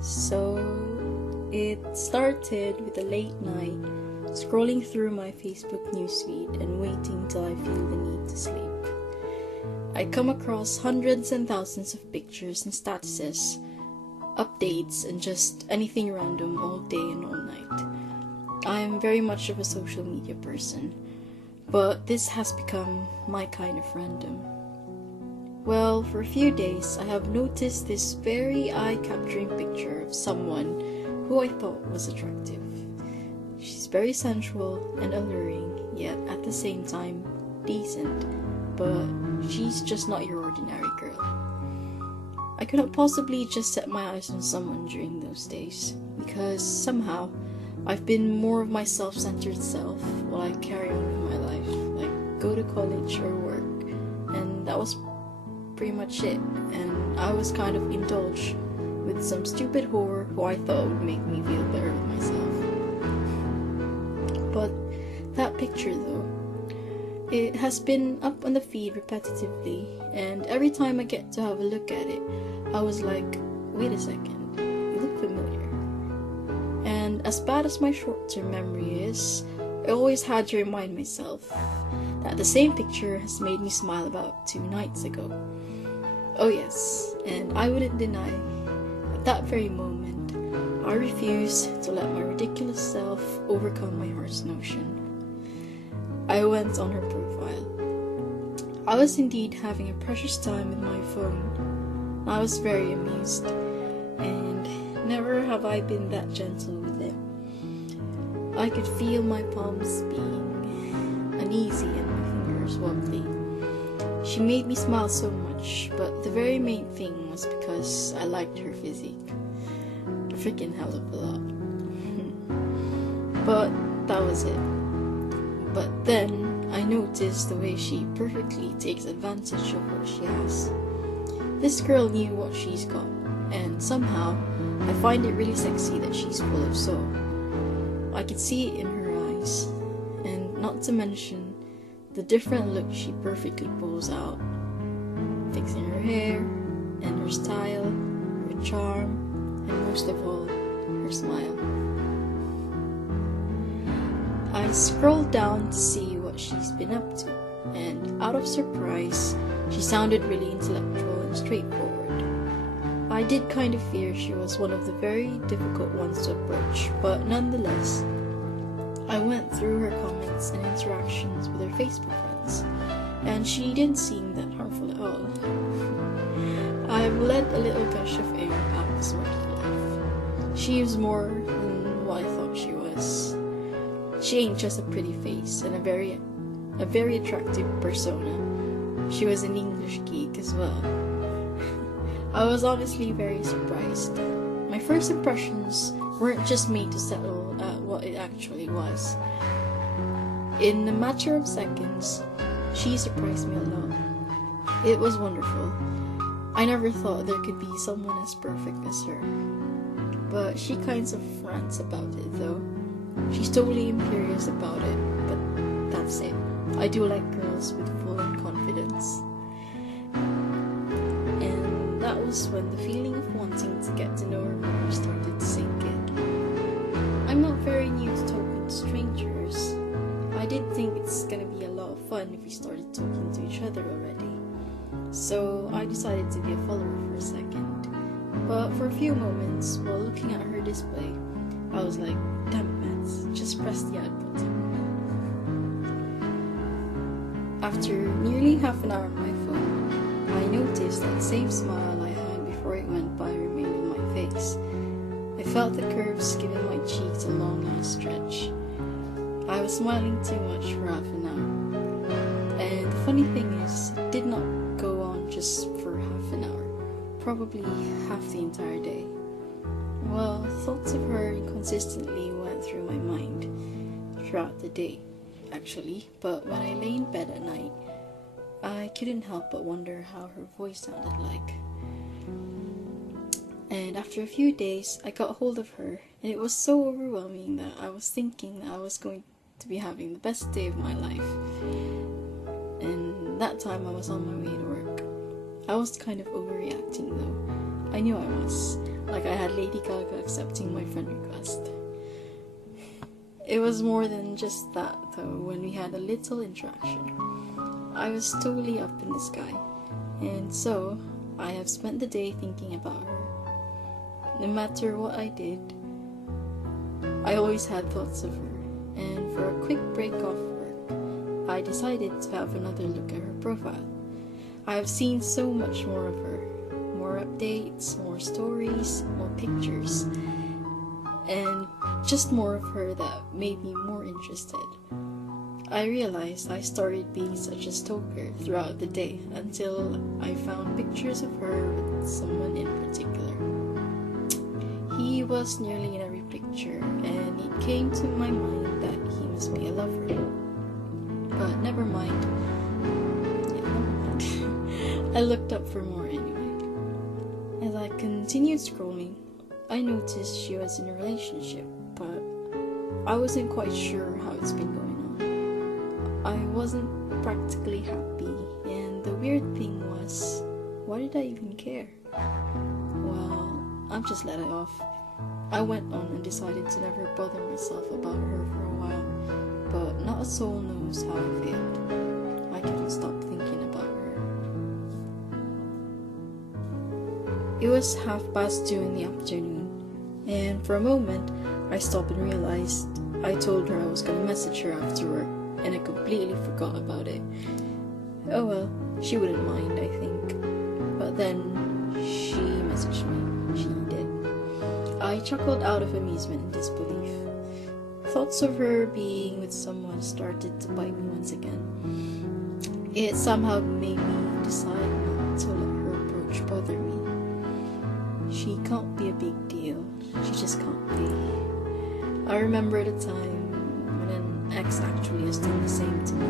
So it started with a late night, scrolling through my Facebook newsfeed and waiting till I feel the need to sleep. I come across hundreds and thousands of pictures and statuses, updates, and just anything random all day and all night. I am very much of a social media person, but this has become my kind of random. Well, for a few days, I have noticed this very eye-capturing picture of someone who I thought was attractive. She's very sensual and alluring, yet at the same time decent, but she's just not your ordinary girl. I could not possibly just set my eyes on someone during those days, because somehow I've been more of my self-centered self while I carry on with my life, like go to college or work, and that was pretty much it. And I was kind of indulged with some stupid whore who I thought would make me feel better with myself. But that picture though, it has been up on the feed repetitively, and every time I get to have a look at it, I was like, wait a second, you look familiar. And as bad as my short-term memory is, I always had to remind myself that the same picture has made me smile about 2 nights ago. Oh yes, and I wouldn't deny, at that very moment, I refused to let my ridiculous self overcome my heart's notion. I went on her profile. I was indeed having a precious time with my phone. I was very amused, and never have I been that gentle with it. I could feel my palms being uneasy and my fingers wobbly. She made me smile so much, but the very main thing was because I liked her physique. A freaking hell of a lot. But that was it. But then I noticed the way she perfectly takes advantage of what she has. This girl knew what she's got, and somehow I find it really sexy that she's full of soul. I could see it in her eyes, and not to mention the different looks she perfectly pulls out, fixing her hair and her style, her charm, and most of all, her smile. I scrolled down to see what she's been up to, and out of surprise, she sounded really intellectual and straightforward. I did kind of fear she was one of the very difficult ones to approach, but nonetheless, I went through her comments and interactions with her Facebook friends, and she didn't seem that harmful at all. I've let a little gush of air out of this murky life. She was more than what I thought she was. She ain't just a pretty face and a very attractive persona. She was an English geek as well. I was honestly very surprised. My first impressions weren't just made to settle at what it actually was. In a matter of seconds, she surprised me a lot. It was wonderful. I never thought there could be someone as perfect as her. But she kinds of rants about it though. She's totally imperious about it, but that's it. I do like girls with full confidence. And that was when the feeling of wanting to get to know her more started to sink in. I'm not very new to talking to strangers. I did think it's gonna be a lot of fun if we started talking to each other already. So I decided to be a follower for a second. But for a few moments, while looking at her display, I was like, damn it, Mads, just press the add button. After nearly half an hour on my phone, I noticed that same smile I had before it went by remained on my face. I felt the curves giving my cheeks a long-ass stretch. I was smiling too much for half an hour. And the funny thing is, it did not go on just for half an hour, probably half the entire day. Well, thoughts of her inconsistently went through my mind throughout the day, actually, but when I lay in bed at night, I couldn't help but wonder how her voice sounded like. And after a few days, I got hold of her, and it was so overwhelming that I was thinking that I was going to be having the best day of my life. And that time I was on my way to work. I was kind of overreacting though. I knew I was. Like I had Lady Gaga accepting my friend request. It was more than just that though. When we had a little interaction, I was totally up in the sky, and so I have spent the day thinking about her. No matter what I did, I always had thoughts of her, and for a quick break off work, I decided to have another look at her profile. I have seen so much more of her, more updates, more stories, more pictures, and just more of her that made me more interested. I realized I started being such a stalker throughout the day until I found pictures of her with someone in particular. He was nearly in every picture, and it came to my mind that he must be a lover. But never mind. I looked up for more anyway. As I continued scrolling, I noticed she was in a relationship, but I wasn't quite sure how it's been going on. I wasn't practically happy, and the weird thing was, why did I even care? Well, I've just let it off. I went on and decided to never bother myself about her for a while, but not a soul knows how I failed. I couldn't stop thinking about her. It was 2:30 in the afternoon, and for a moment, I stopped and realized I told her I was going to message her after work, and I completely forgot about it. Oh well, she wouldn't mind, I think. But then, she messaged me. She did. I chuckled out of amusement and disbelief. Thoughts of her being with someone started to bite me once again. It somehow made me decide not to let her approach bother me. She can't be a big deal. She just can't be. I remember the time when an ex actually has done the same to me.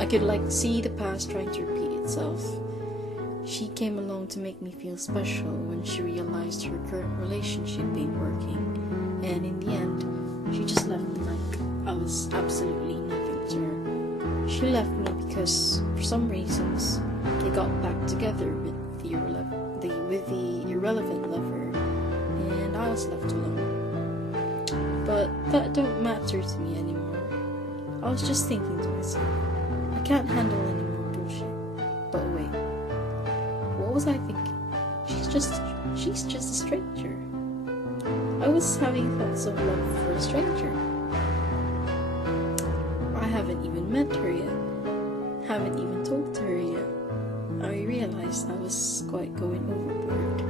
I could like see the past trying to repeat itself. She came along to make me feel special when she realized her current relationship ain't working, and in the end, she just left me like I was absolutely nothing to her. She left me because, for some reasons, they got back together with the irrelevant lover, and I was left alone. But that don't matter to me anymore. I was just thinking to myself, I can't handle any more bullshit. But wait, what was I thinking? She's just a stranger. I was having thoughts of love for a stranger. I haven't even met her yet. Haven't even talked to her yet. I realized I was quite going overboard.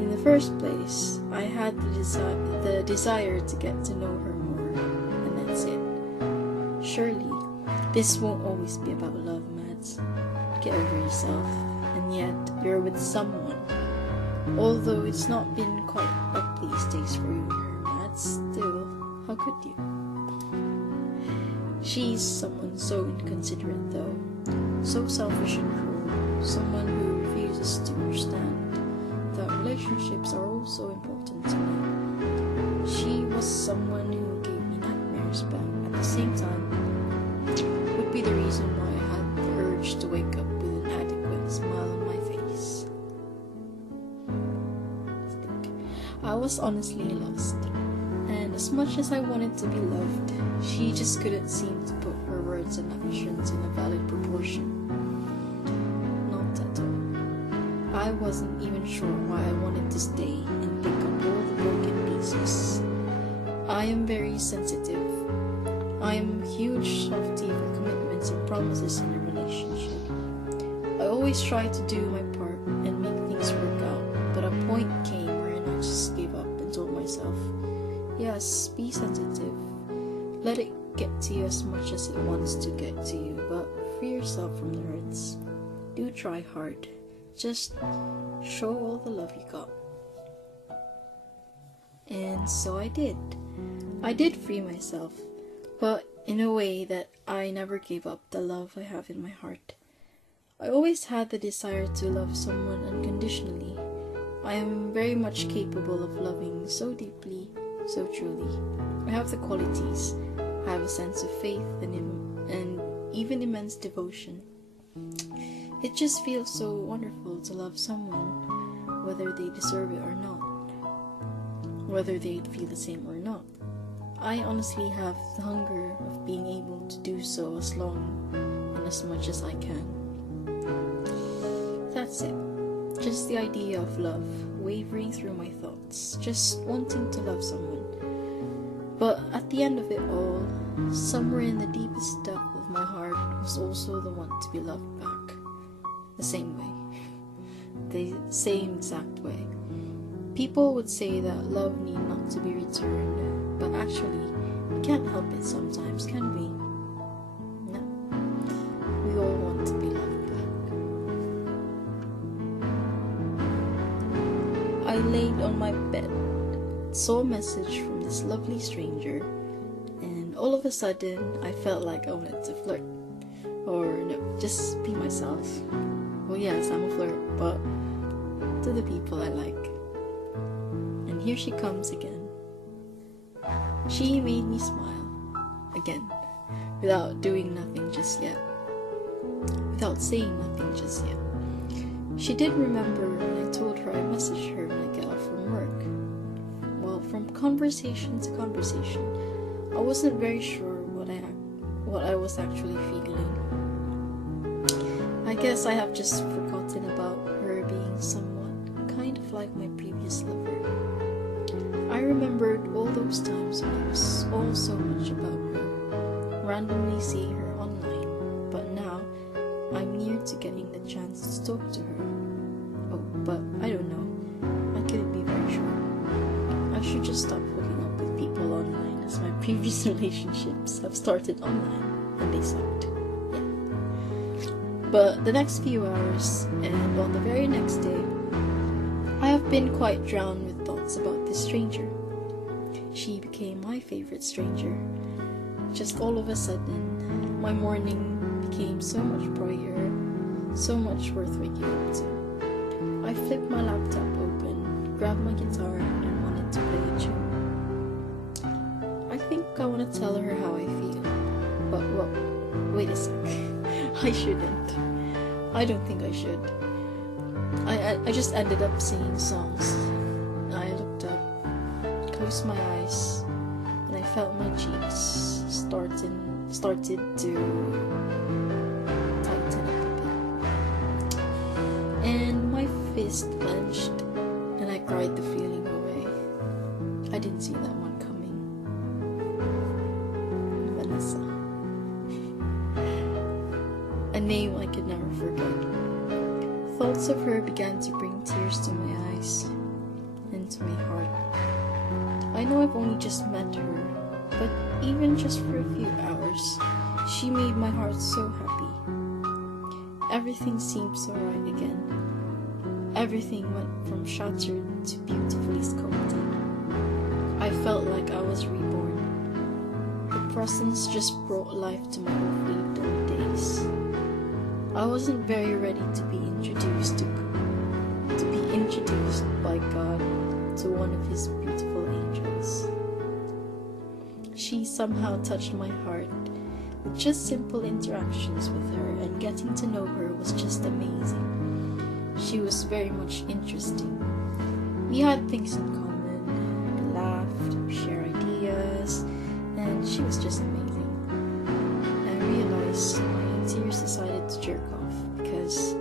In the first place, I had the desire to get to know her more, and that's it. Surely, this won't always be about love, Mads. Get over yourself, and yet you're with someone. Although it's not been quite up these days for you and her, Mads, still, how could you? She's someone so inconsiderate though, so selfish and cruel, someone who refuses to understand that relationships are also important to me. She was someone who gave me nightmares, but at the same time, would be the reason why I had the urge to wake up with an adequate smile on my face. I was honestly lost, and as much as I wanted to be loved, she just couldn't seem to put her words and actions in a valid proportion. Not at all. I wasn't even sure why I wanted to stay and pick up all the broken pieces. I am very sensitive. I am a huge softie for commitments and promises in a relationship. I always try to do my part and make things work out, but a point came where I just gave up and told myself, yes, be sensitive. Let it get to you as much as it wants to get to you, but free yourself from the hurts. Do try hard. Just show all the love you got. And so I did. I did free myself, but in a way that I never gave up the love I have in my heart. I always had the desire to love someone unconditionally. I am very much capable of loving so deeply, so truly. I have the qualities. I have a sense of faith and even immense devotion. It just feels so wonderful to love someone, whether they deserve it or not, whether they'd feel the same or not. I honestly have the hunger of being able to do so as long and as much as I can. That's it. Just the idea of love wavering through my thoughts, just wanting to love someone. But at the end of it all, somewhere in the deepest depth of my heart was also the one to be loved back. The same way. The same exact way. People would say that love need not to be returned, but actually, we can't help it sometimes, can we? No. We all want to be loved back. I laid on my bed, saw a message from this lovely stranger, and all of a sudden, I felt like I wanted to flirt. Or no, just be myself. Well, yes, I'm a flirt, but to the people I like. And here she comes again. She made me smile. Again. Without doing nothing just yet. Without saying nothing just yet. She did remember when I told her I messaged her when I get off from work. Well, from conversation to conversation, I wasn't very sure what I was actually feeling. I guess I have just forgotten about her being somewhat kind of like my previous lover. I remembered all those times when it was all so much about her, randomly seeing her online, but now I'm near to getting the chance to talk to her. Oh, but I don't know. I couldn't be very sure. I should just stop hooking up with people online, as my previous relationships have started online and they sucked. But the next few hours, and on the very next day, I have been quite drowned with thoughts about this stranger. She became my favorite stranger. Just all of a sudden, my morning became so much brighter, so much worth waking up to. I flipped my laptop open, grabbed my guitar, and wanted to play a tune. I think I want to tell her how I feel, but wait a sec. I shouldn't. I don't think I should. I just ended up singing songs. I looked up, closed my eyes, and I felt my cheeks started to tighten up a bit. And my fist clenched, and I cried the feeling away. I didn't see that one coming. Vanessa. A name I could never forget. Thoughts of her began to bring tears to my eyes and to my heart. I know I've only just met her, but even just for a few hours, she made my heart so happy. Everything seemed so right again. Everything went from shattered to beautifully sculpted. I felt like I was reborn. Her presence just brought life to my old dark days. I wasn't very ready to be introduced by God to one of his beautiful angels. She somehow touched my heart with just simple interactions with her, and getting to know her was just amazing. She was very much interesting. We had things in common. We laughed, we shared ideas, and she was just amazing. I realized my tears decided to jerk off because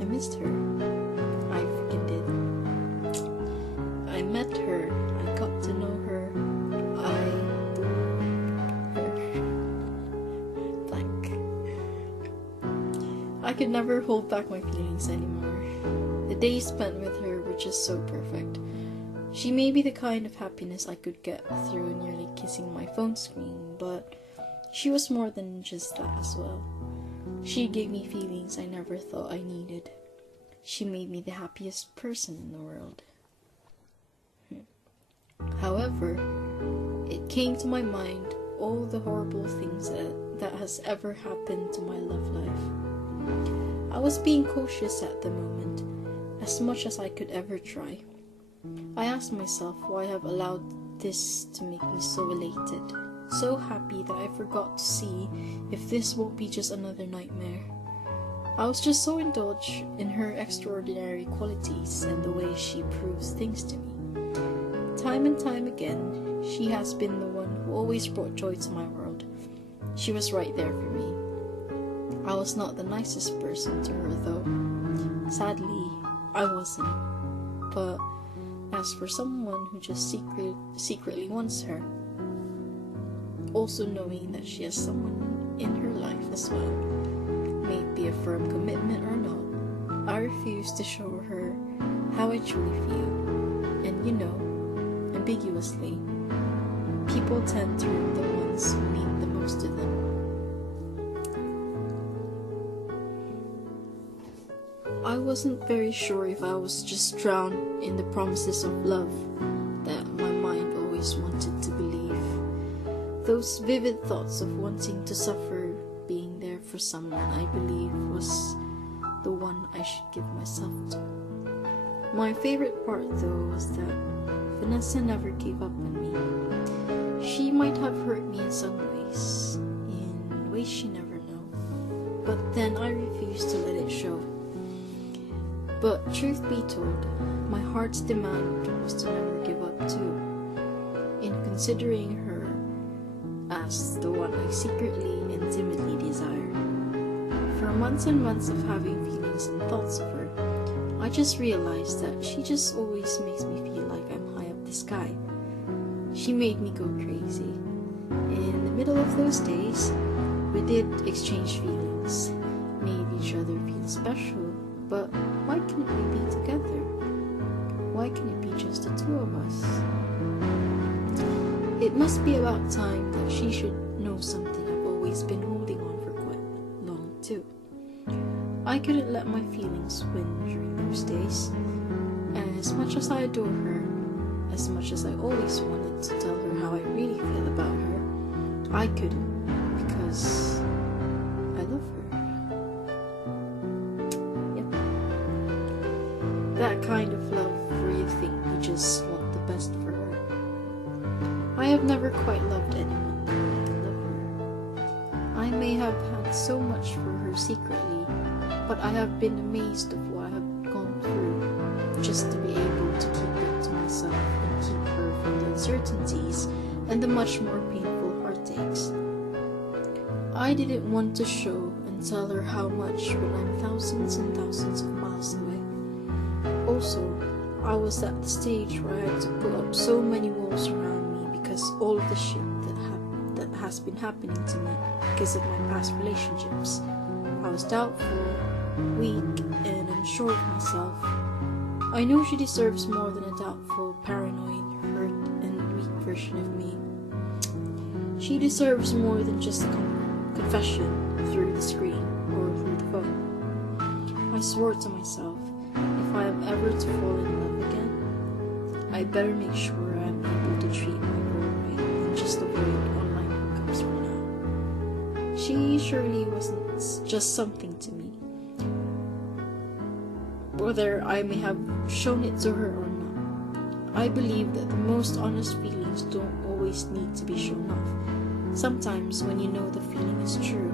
I missed her. I freaking did. I met her, I got to know her, I could never hold back my feelings anymore. The days spent with her were just so perfect. She may be the kind of happiness I could get through nearly kissing my phone screen, but she was more than just that as well. She gave me feelings I never thought I needed. She made me the happiest person in the world. However, it came to my mind all the horrible things that has ever happened to my love life. I was being cautious at the moment, as much as I could ever try. I asked myself why I have allowed this to make me so elated, so happy that I forgot to see if this won't be just another nightmare. I was just so indulged in her extraordinary qualities and the way she proves things to me. Time and time again, she has been the one who always brought joy to my world. She was right there for me. I was not the nicest person to her though. Sadly, I wasn't. But as for someone who just secretly wants her, also knowing that she has someone in her life as well, may it be a firm commitment or not, I refuse to show her how I truly feel. And ambiguously, people tend to be the ones who mean the most to them. I wasn't very sure if I was just drowned in the promises of love that my mind always wanted to believe. Those vivid thoughts of wanting to suffer being there for someone I believe was the one I should give myself to. My favorite part though was that Vanessa never gave up on me. She might have hurt me in some ways, in ways she never know, but then I refused to let it show. But truth be told, my heart's demand was to never give up too, in considering her as the one I secretly and timidly desired. For months and months of having feelings and thoughts of her, I just realized that she just always makes me feel like I'm high up the sky. She made me go crazy. In the middle of those days, we did exchange feelings, made each other feel special, but why couldn't we be together? Why can it be just the two of us? It must be about time that she should know something I've always been holding on for quite long too. I couldn't let my feelings win during those days. As much as I adore her, as much as I always wanted to tell her how I really feel about her, I couldn't because I love her. That kind of love where you think you just want the best for her. I have never quite loved anyone like I love her. I may have had so much for her secretly, but I have been amazed of what I have gone through just to be able to keep it to myself and keep her from the uncertainties and the much more painful heartaches. I didn't want to show and tell her how much when I'm thousands and thousands of miles away. Also, I was at the stage where I had to put up so many walls around me because all of the shit that has been happening to me because of my past relationships. I was doubtful, weak, and unsure of myself. I know she deserves more than a doubtful, paranoid, hurt, and weak version of me. She deserves more than just a confession through the screen or through the phone. I swore to myself, if I am ever to fall in love again, I better make sure I am able to treat my girl right and just avoid online hookups for now. She surely wasn't just something to me, whether I may have shown it to her or not. I believe that the most honest feelings don't always need to be shown off. Sometimes when you know the feeling is true,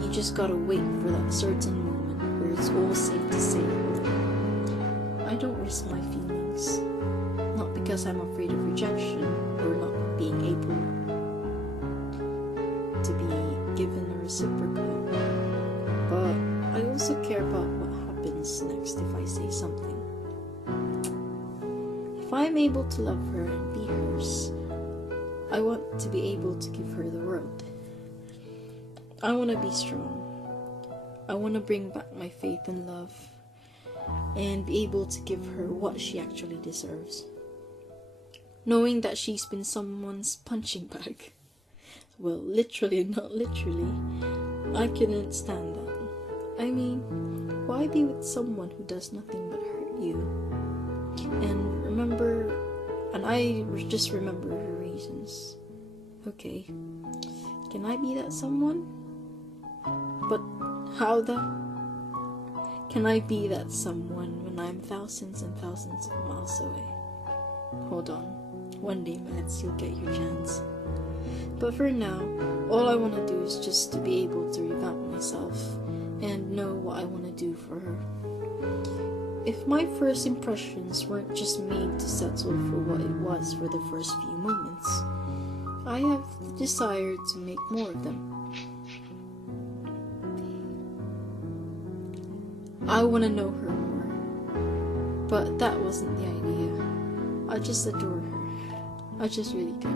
you just gotta wait for that certain moment where it's all safe to say it. I don't risk my feelings, not because I'm afraid of rejection or not being able to be given a reciprocal, but I also care about what happens next if I say something. If I am able to love her and be hers, I want to be able to give her the world. I want to be strong. I want to bring back my faith and love and be able to give her what she actually deserves. Knowing that she's been someone's punching bag. Well, literally and not literally. I couldn't stand that. I mean, why be with someone who does nothing but hurt you? And I just remember her reasons. Okay, can I be that someone? But how can I be that someone when I'm thousands and thousands of miles away? Hold on, one day, Mads, you'll get your chance. But for now, all I want to do is just to be able to revamp myself and know what I want to do for her. If my first impressions weren't just made to settle for what it was for the first few moments, I have the desire to make more of them. I want to know her more, but that wasn't the idea. I just adore her. I just really do.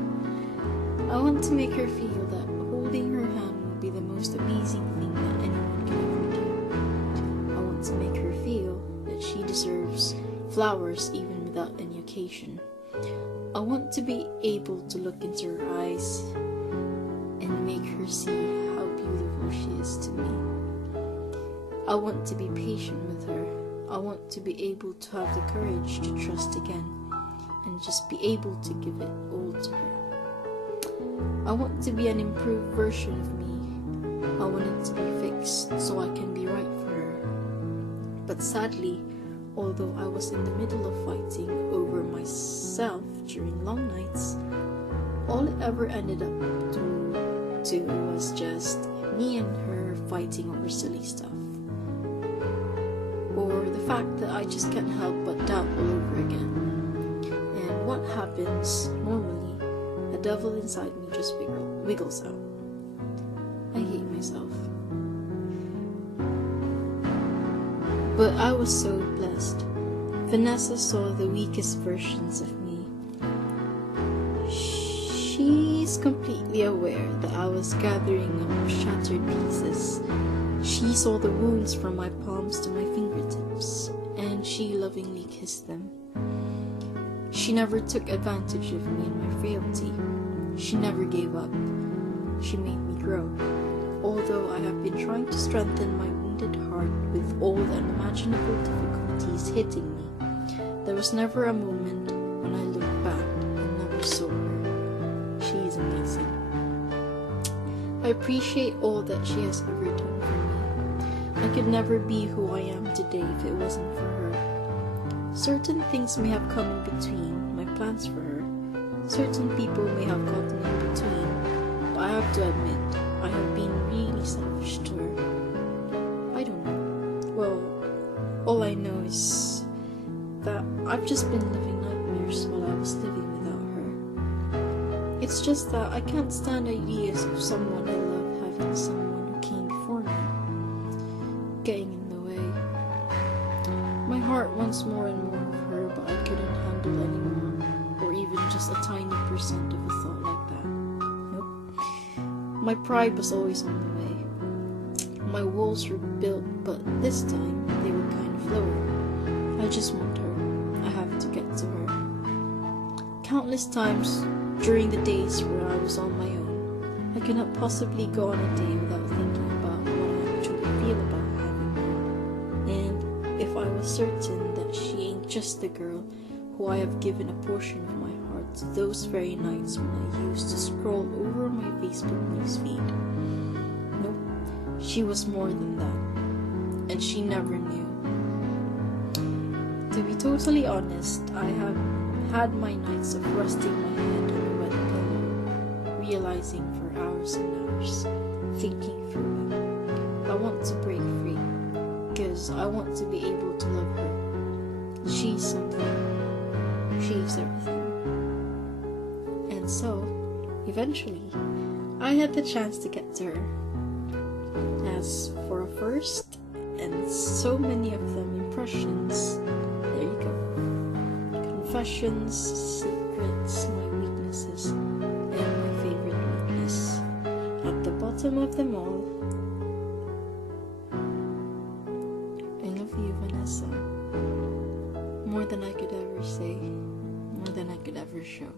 I want to make her feel that holding her hand will be the most amazing thing that anyone can ever do. I want to make her feel that she deserves flowers even without any occasion. I want to be able to look into her eyes and make her see how beautiful she is to me. I want to be patient with her. I want to be able to have the courage to trust again and just be able to give it all to her. I want to be an improved version of me. I want it to be fixed so I can be right for her. But sadly, although I was in the middle of fighting over myself during long nights, all it ever ended up to was just me and her fighting over silly stuff. Or the fact that I just can't help but doubt all over again. And what happens normally, the devil inside me just wiggles out. I hate myself. But I was so blessed. Vanessa saw the weakest versions of me. She's completely aware that I was gathering up shattered pieces. She saw the wounds from my palms to my fingertips, and she lovingly kissed them. She never took advantage of me and my frailty. She never gave up. She made me grow. Although I have been trying to strengthen my wounded heart with all the unimaginable difficulties hitting me, there was never a moment when I looked back and never saw her. She is amazing. I appreciate all that she has ever done for me. I could never be who I am today if it wasn't for her. Certain things may have come in between my plans for her. Certain people may have gotten in between, but I have to admit, I have been really selfish to her. I don't know. Well, all I know is that I've just been living nightmares while I was living without her. It's just that I can't stand ideas of someone I love having someone who came before me getting in the way. My heart wants more and more of her, but I couldn't handle anymore, or even just a tiny percent of a thought like that. Nope. My pride was always on the way. My walls were built, but this time they were kind of lower. I just want her. I have to get to her. Countless times during the days where I was on my own, I cannot possibly go on a day without thinking about what I actually feel about if I was certain that she ain't just the girl who I have given a portion of my heart to those very nights when I used to scroll over my Facebook newsfeed. Nope, she was more than that, and she never knew. To be totally honest, I have had my nights of resting my head on a wet pillow, realizing for hours and hours, thinking through it. I want to break free. Because I want to be able to love her. She's something. She's everything. And so, eventually, I had the chance to get to her. As for a first, and so many of them impressions, there you go. Confessions, secrets, my weaknesses, and my favorite weakness. At the bottom of them all, Vanessa, more than I could ever say, more than I could ever show.